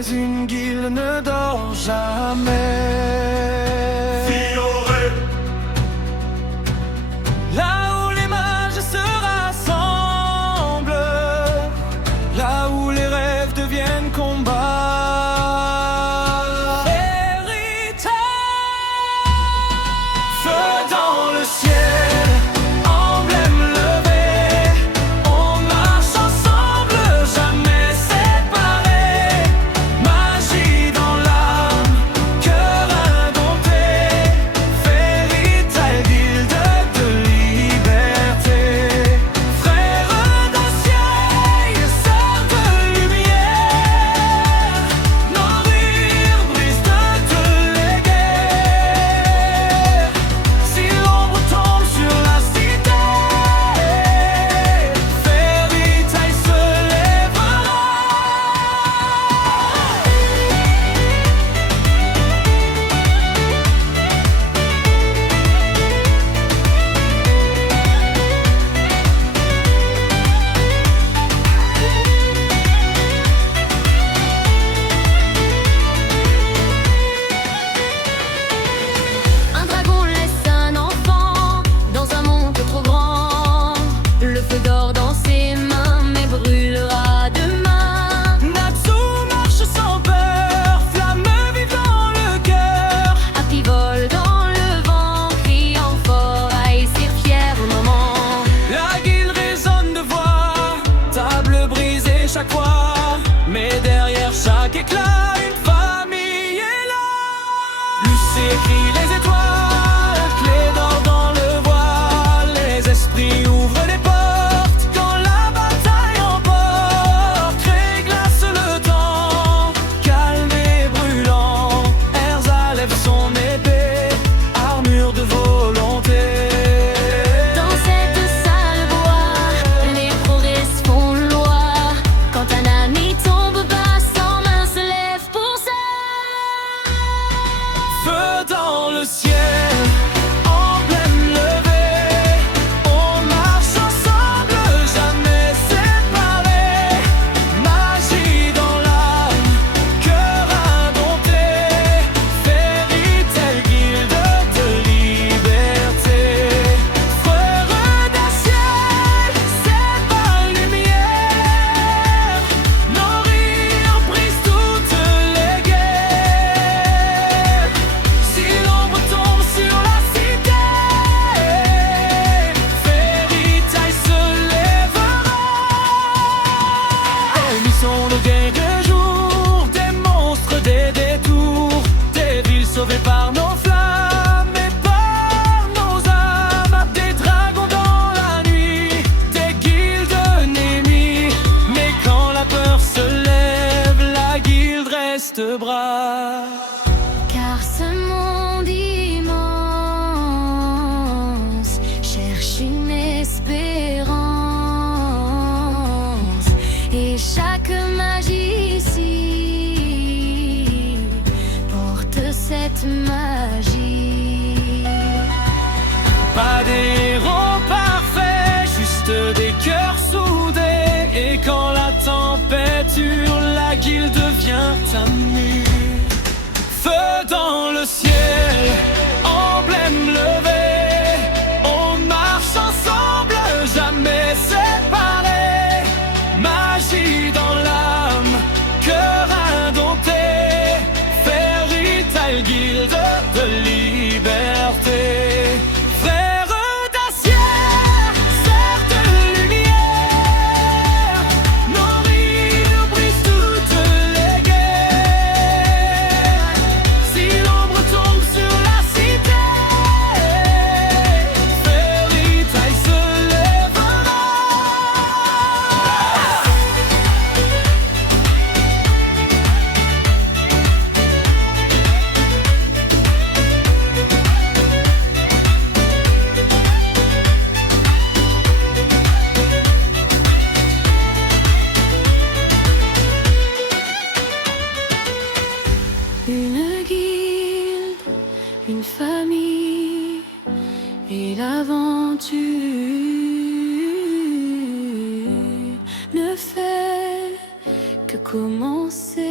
mais une guilde ne dort jamais. Fioré, Là où les mages se rassemblent, là où les rêves deviennent combats. Héritage, feu dans le ciel, emblème levé. On marche ensemble, jamais séparés. Magie dans l'âme, cœur indompté. Fairy-tale, guilde de liberté. Frères d'acier, sœurs de lumière. Nos rires brisent toutes les guerres. Si l'ombre tombe sur la cité, Fairy-tale se lèvera. Un dragon laisse un enfant dans un monde trop grand. Le feu d'or dans ses mains, mais brûlera demain. Natsu marche sans peur, flamme vive dans le cœur. Happy vole dans le vent, criant fort, haïssir fier au moment. La guilde résonne de voix, table brisée chaque fois. Mais derrière chaque éclat, une famille est là. Lucie écrit les étoiles, clé d'or dans le voile. Les esprits ouvrent les portes quand la bataille emporte. Crée glace le temps, calme et brûlant. Erza lève son épée, armure de volonté. Dans cette salle bois, les progrès font loi. Quand un ami tombe bas, sans main se lève pour ça. Feu dans le ciel, emblème levé. On marche ensemble, jamais séparés. Magie dans l'âme, cœur indompté. Fairy-tale, guilde de liberté. Frères d'acier, c'est pas lumière. Nos rires brisent toutes les guerres. Si l'ombre tombe sur la cité, Fairy-tale se lèvera. Elles n'y sont de guerre de jour, des monstres, des détours, des villes sauvées par nos flammes et par nos âmes. Des dragons dans la nuit, des guildes ennemies. Mais quand la peur se lève, la guilde reste brave. Car ce monde immense cherche une espérance. Et chaque magie ici porte cette magie. Pas des héros parfaits, juste des cœurs soudés. Et quand la tempête hurle, la guilde devient amue. Feu dans le ciel, emblème levé. On marche ensemble, jamais séparés. Magie dans l'âme, cœur indompté. Fairy-tale, guilde de liberté. Frères d'acier, sœurs de lumière. Nos rires brisent toutes les guerres. Si l'ombre tombe sur la cité, Fairy-tale se lèvera. Une guilde, une famille et l'aventure ne fait que commencer.